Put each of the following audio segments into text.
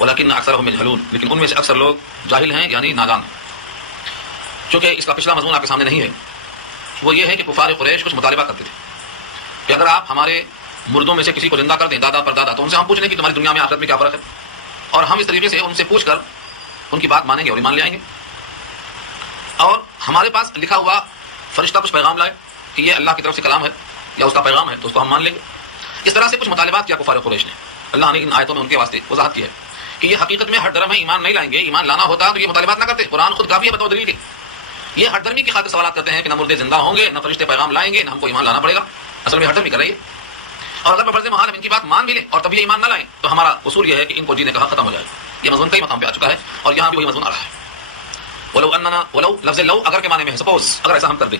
ولكن اکثرهم يجهلون، لیکن ان میں سے اکثر لوگ جاہل ہیں یعنی نادان ہیں۔ چونکہ اس کا پچھلا مضمون آپ کے سامنے نہیں ہے، وہ یہ ہے کہ کفار قریش کچھ مطالبہ کرتے تھے کہ اگر آپ ہمارے مردوں میں سے کسی کو زندہ کر دیں دادا پر دادا، تو ان سے ہم پوچھ لیں کہ تمہاری دنیا میں آخرت میں کیا فرق ہے، اور ہم اس طریقے سے ان سے پوچھ کر ان کی بات مانیں گے اور ایمان لے آئیں گے، اور ہمارے پاس لکھا ہوا فرشتہ کچھ پیغام لائے کہ یہ اللہ کی طرف سے کلام ہے یا اس کا پیغام ہے تو اس کو ہم مان لیں گے۔ اس طرح سے کچھ مطالبات کیا کفار قریش نے۔ اللہ نے ان آیتوں میں ان کے واسطے وضاحت کی ہے کہ یہ حقیقت میں ہٹ درم ہے، ایمان نہیں لائیں گے، ایمان لانا ہوتا تو یہ مطالبات نہ کرتے، قرآن خود کافی ہے بطور دلیل کے۔ یہ ہٹ درمی کی خاطر سوالات کرتے ہیں کہ نہ مردے زندہ ہوں گے، نہ فرشتے پیغام لائیں گے، نہ ہم کو ایمان لانا پڑے گا، اصل میں ہٹ درمی کر رہی ہے۔ اور اگر بفرض محال ہم ان کی بات مان بھی لیں اور تب یہ ایمان نہ لائیں تو ہمارا اصول یہ ہے کہ ان کو جینے کا حق ختم ہو جائے۔ یہ مضمون کئی مقام پہ آ چکا ہے اور یہاں بھی وہی مضمون آ رہا ہے۔ ولو اننا، ولو لفظ لو اگر کے معنی میں ہے، سپوز اگر ایسا ہم کر دیں،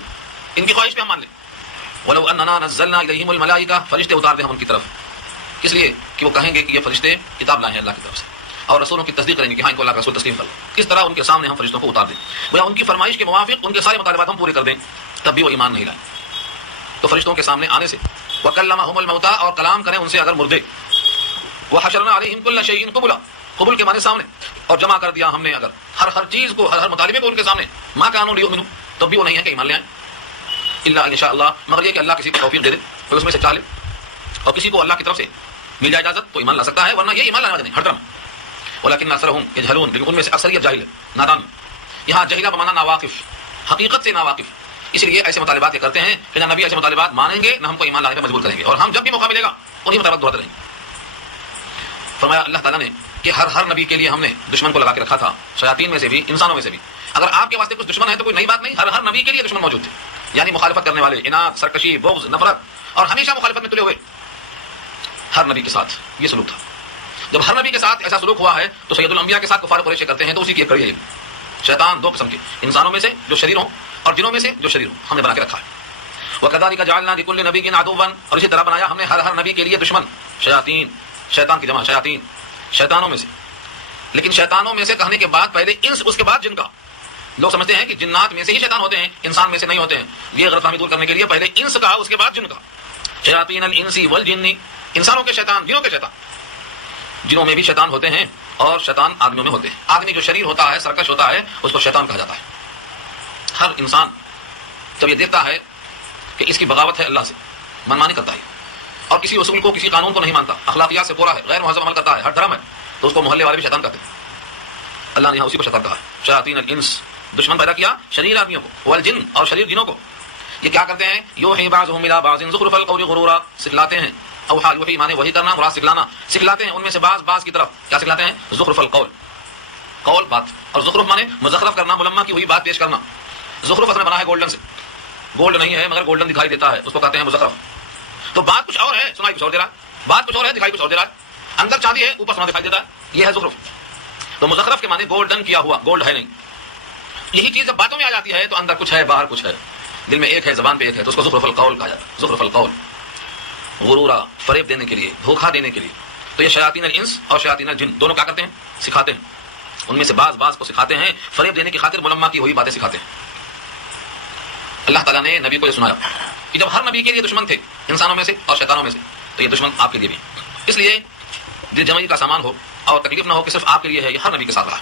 ان کی خواہش پہ ہم مان لیں، ولو اننا نزلنا الیہم الملائکہ، فرشتے اتار دیں ہم ان کی طرف، اس لیے کہ وہ کہیں گے کہ یہ فرشتے کتاب لائے ہیں اللہ کی طرف سے، اور رسولوں کی تصدیق کریں گے کہ ہاں ان کو اللہ کا رسول تسلیم کر لو، اس طرح ان کے سامنے ہم فرشتوں کو اتار دیں، گویا ان کی فرمائش کے موافق ان کے سارے مطالبات ہم پورے کر دیں، تب بھی وہ ایمان نہیں لائیں۔ تو فرشتوں کے سامنے آنے سے وکلمہم الموتیٰ، اور کلام کریں ان سے اگر مردے، وحشرنا علیہم کل شیء قبلا، قبول کے معنی سامنے، اور جمع کر دیا ہم نے اگر ہر چیز کو، ہر مطالبے کو ان کے سامنے، ما کانوا لیؤمنوا، تب بھی وہ نہیں ہے کہ ایمان لے آئیں، الا ان شاء اللہ، مگر یہ کہ اللہ کسی کو توفیق دے دے اور اس میں سے چاہ لے، اور کسی کو اللہ کی طرف سے مل جائے اجازت تو ایمان لا سکتا ہے، ورنہ یہ ایمان لانا نہیں ہر طرح۔ ولکن اکثرهم یجهلون، لیکن ان میں سے اکثریت جاہل ہے، نادان۔ یہاں جہیلہ بمانا ناواقف، حقیقت سے ناواقف، اس لیے ایسے مطالبات یہ کرتے ہیں کہ نہ نبی ایسے مطالبات مانیں گے نہ ہم کو ایمان لانے پہ مجبور کریں گے، اور ہم جب بھی موقع ملے گا انہی مطالبات دہراتے رہیں گے۔ فرمایا اللہ تعالیٰ نے کہ ہر نبی کے لیے ہم نے دشمن کو لگا کے رکھا تھا، شیاطین میں سے بھی، انسانوں میں سے بھی۔ اگر آپ کے واسطے کچھ دشمن ہے تو کوئی نئی بات نہیں، ہر نبی کے لیے دشمن موجود تھے، یعنی مخالفت کرنے والے، اناد، سرکشی، بغض، نفرت، اور ہمیشہ مخالفت میں تلے ہوئے، ہر نبی کے ساتھ یہ سلوک تھا۔ جب ہر نبی کے ساتھ ایسا سلوک ہوا ہے تو سید الانبیاء کے ساتھ کفار قریش کرتے ہیں، تو اسی کی ایک کڑی ہے۔ شیطان دو قسم کے، انسانوں میں سے جو شریر ہوں اور جنوں میں سے جو شریر ہوں، ہم نے بنا کے رکھا ہے۔ وَكَذَلِكَ جَعَلْنَا لِكُلِّ نَبِيٍّ عَدُوًّا، اور اسی طرح بنایا ہم نے ہر نبی کے لیے دشمن، شیاطین، شیطان کی جمع شیاطین، شیطانوں میں سے، لیکن شیطانوں میں سے کہنے کے بعد پہلے انس، اس کے بعد جن کا۔ لوگ سمجھتے ہیں کہ جنات میں سے ہی شیطان ہوتے ہیں، انسان میں سے نہیں ہوتے ہیں، یہ غلط فہمی دور کرنے کے لیے پہلے انس کا اس کے بعد جن کا۔ شیاطین الانس والجن، انسانوں کے شیطان، جنوں کے شیطان۔ جنوں میں بھی شیطان ہوتے ہیں اور شیطان آدمیوں میں ہوتے ہیں۔ آدمی جو شریر ہوتا ہے، سرکش ہوتا ہے، اس کو شیطان کہا جاتا ہے۔ ہر انسان جب یہ دیکھتا ہے کہ اس کی بغاوت ہے اللہ سے، منمانی کرتا ہے اور کسی اصول کو، کسی قانون کو نہیں مانتا، اخلاقیات سے پورا ہے، غیر مہذب عمل کرتا ہے، ہر دھرم ہے، تو اس کو محلے والے بھی شیطان کہتے ہیں۔ اللہ نے یہاں اسی کو شیطان کہا ہے۔ شیاطین الانس، دشمن پیدا کیا شریر آدمیوں کو، والجن، اور شریر جنوں کو۔ یہ کیا کرتے ہیں؟ یوحی بعضهم الی بعض زخرف القول غرورا، سکھلاتے ہیں، اوحا یوحی مانے وہی کرنا، مراد سکھلانا، سکھلاتے ہیں ان میں سے بعض کی طرف۔ کیا سکھلاتے ہیں؟ زخرف القول، قول بات، اور زخرف مانے مزخرف کرنا، ملمہ کی ہوئی بات پیش کرنا۔ زخرف اصل میں بنا ہے گولڈن سے، گولڈ نہیں ہے مگر گولڈن دکھائی دیتا ہے، اس کو کہتے ہیں مزخرف۔ تو بات کچھ اور ہے، سنائی کچھ اور دے رہا ہے، بات کچھ اور ہے، دکھائی کچھ اور دے رہا ہے، اندر چاندی ہے، اوپر سونا دکھائی دیتا ہے، یہ ہے زخرف۔ تو مزخرف کے معنی گولڈن کیا ہوا، گولڈ ہے نہیں۔ یہی چیز جب باتوں میں آ جاتی ہے تو اندر کچھ ہے، باہر کچھ ہے، دل میں ایک ہے، زبان پہ ایک ہے، تو اس کو زخرف القول کہا جاتا ہے۔ زخرف القول، غرورا، فریب دینے کے لیے، دھوکہ دینے کے لیے۔ تو یہ شیاطین الانس اور شیاطین الجن دونوں کیا کرتے ہیں؟ سکھاتے ہیں، ان میں سے بعض کو سکھاتے ہیں، فریب دینے کی خاطر ملمہ کی ہوئی باتیں سکھاتے ہیں۔ اللہ تعالیٰ نے نبی کو یہ سنایا کہ جب ہر نبی کے لیے دشمن تھے، انسانوں میں سے اور شیطانوں میں سے، تو یہ دشمن آپ کے لیے بھی، اس لیے دل جمعی کا سامان ہو اور تکلیف نہ ہو کہ صرف آپ کے لیے ہے، یہ ہر نبی کے ساتھ رہا۔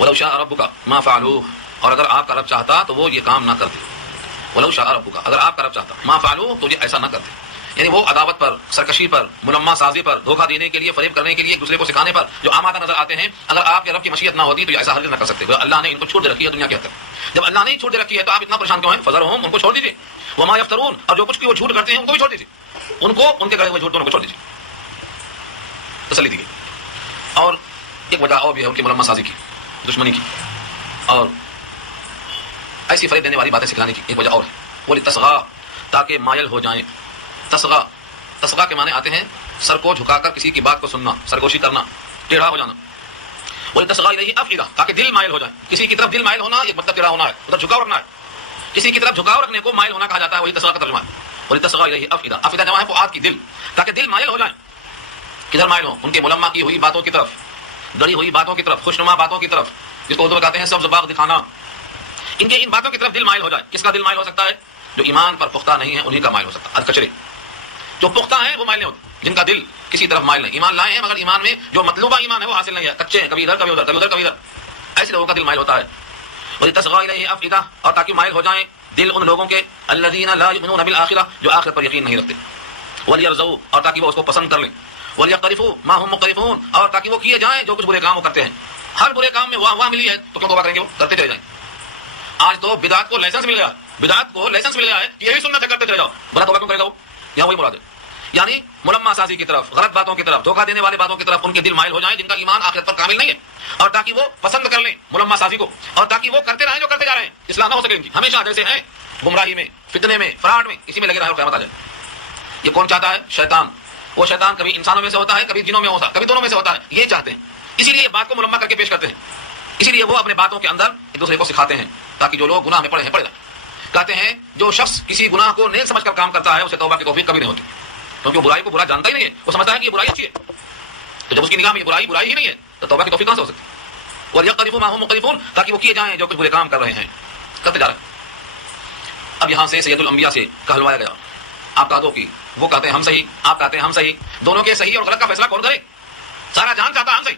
وَلَوْ شَاءَ رَبُّكَ مَا فَعَلُوهُ، اور اگر آپ کا رب چاہتا تو وہ یہ کام نہ کرتے۔ وَلَوْ شَاءَ رَبُّكَ، اگر آپ کا رب چاہتا، مَا فَعَلُوهُ، تو یہ ایسا نہ کرتے، یعنی وہ عداوت پر، سرکشی پر، ملمہ سازی پر، دھوکہ دینے کے لیے، فریب کرنے کے لیے، ایک دوسرے کو سکھانے پر جو آمادہ نظر آتے ہیں، اگر آپ کے رب کی مشیت نہ ہوتی تو یہ ایسا ہرگز نہ کر سکتے۔ اللہ نے ان کو چھوڑ دے رکھی ہے دنیا کے اندر، جب اللہ نے چھوڑ دے رکھی ہے تو آپ اتنا پریشان کیوں ہیں؟ فذرہم، ان کو چھوڑ دیجیے، وما یفترون، اور جو کچھ بھی وہ جھوٹ کرتے ہیں ان کو بھی چھوڑ دیجیے، ان کو، ان کے گڑھے ہوئے جھوٹ کو چھوڑ دیجیے، تسلی دیجیے۔ اور ایک وجہ اور بھی ہے ان کی ملمہ سازی کی، دشمنی کی، اور ایسی فریب دینے والی باتیں سکھلانے کی ایک وجہ اور ہے، وہ لتصغا، تاکہ مائل ہو جائیں۔ تسغا کے معنی آتے ہیں سر کو جھکا کر کسی کی بات کو سننا، سرگوشی کرنا، ٹیڑھا ہو جانا۔ وَلِتَصْغَىٰ إِلَيْهِ أَفْئِدَةٌ، تاکہ دل مائل ہو جائے، کسی کی طرف دل مائل ہونا ایک مطلب ٹیڑھا ہونا ہے، ادھر جھکاؤ رکھنا ہے، کسی کی طرف جھکاؤ رکھنے کو مائل ہونا کہا جاتا ہے، وہی تسغا کا ترجمہ ہے۔ وَلِتَصْغَىٰ إِلَيْهِ أَفْئِدَةٌ، افئدہ جمع ہے فؤاد کی، دل، تاکہ دل مائل ہو جائیں، کدھر مائل ہو؟ ان کے ملمہ کی ہوئی باتوں کی طرف، گڑی ہوئی باتوں کی طرف، خوشنما باتوں کی طرف، جس کو اردو میں کہتے ہیں سبز باغ دکھانا۔ ان کے ان باتوں کی طرف دل مائل ہو جائے۔ کس کا دل مائل ہو سکتا ہے؟ جو ایمان پر پختہ نہیں ہے انہی کا مائل ہو سکتا ہے، الکچرے، جو پختہ ہیں وہ مائل نہیں ہوتے۔ جن کا دل کسی طرف مائل نہیں. ایمان لائے ہیں مگر ایمان میں جو مطلوبہ ایمان ہے وہ حاصل نہیں ہے, کچے ہیں, کبھی ادھر کبھی ادھر, کبھی ادھر کبھی ادھر. ایسے لوگوں کا دل مائل ہوتا ہے. وَلِتَصْغَىٰ إِلَيْهِ أَفْئِدَةٌ, اور تاکہ مائل ہو جائیں دل ان لوگوں کے الَّذِينَ لَا يُؤْمِنُونَ بِالْآخِرَةِ, جو آخرت پر یقین نہیں رکھتے. وَلْيَرْضَوْا, اور تاکہ وہ اس کو پسند کر لیں. وَلْيَقْتَرِفُوا مَا هُمْ مُقْتَرِفُونَ, اور تاکہ وہ کیے جائیں جو کچھ برے کام وہ کرتے ہیں. ہر برے کام میں واہ ملی ہے تو کیوں توبہ کریں گے, وہ کرتے چلے جائیں. آج تو بدعت کو لائسنس مل گیا, بدعت کو لائسنس مل گیا ہے کہ یہی سنت ہے, کرتے چلے جاؤ. برا توبہ کیوں کرے گا وہ, یہاں وہی مراد ہے. یعنی ملما سازی کی طرف, غلط باتوں کی طرف, دھوکہ دینے والے باتوں کی طرف ان کے دل مائل ہو جائیں جن کا ایمان آخرت پر کامل نہیں ہے, اور تاکہ وہ پسند کر لیں ملما سازی کو, اور تاکہ وہ کرتے رہیں جو کرتے جا رہے ہیں. اصلاح نہ ہو سکے ان کی, ہمیشہ جیسے ہیں گمراہی میں, فتنے میں, فراڈ میں, اسی میں لگے رہے اور قیامت آ جائے. یہ کون چاہتا ہے؟ شیطان. وہ شیطان کبھی انسانوں میں سے ہوتا ہے, کبھی جنوں میں ہوتا ہے, کبھی دونوں میں سے ہوتا ہے. یہ چاہتے ہیں, اسی لیے یہ بات کو ملما کر کے پیش کرتے ہیں. اسی لیے وہ اپنے باتوں کے اندر ایک دوسرے کو سکھاتے ہیں تاکہ جو لوگ گناہ میں پڑے ہیں پڑے جائیں. کہتے ہیں جو شخص کسی گناہ کو نیک سمجھ کر کام کرتا ہے اسے توبہ کی توفیق کبھی نہیں ہوتی, کیونکہ وہ برائی کو برا جانتا ہی نہیں ہے, وہ سمجھتا ہے کہ یہ برائی اچھی ہے. تو جب اس کی نگاہ میں یہ برائی ہی نہیں ہے تو توبہ کی توفیق کہاں سے ہو سکتی ہے؟ وَلْيَقْتَرِفُوا مَا هُمْ مُقْتَرِفُونَ, تاکہ وہ کیے جائیں جو کچھ برے کام کر رہے ہیں, کرتے جا رہے ہیں. اب یہاں سے سید الانبیاء سے کہلوایا گیا, آپ کہا دو کہ وہ کہتے ہیں ہم صحیح, آپ کہتے ہیں ہم صحیح, دونوں کے صحیح اور غلط کا فیصلہ کون کرے؟ سارا جہان چاہتا ہے ہم صحیح,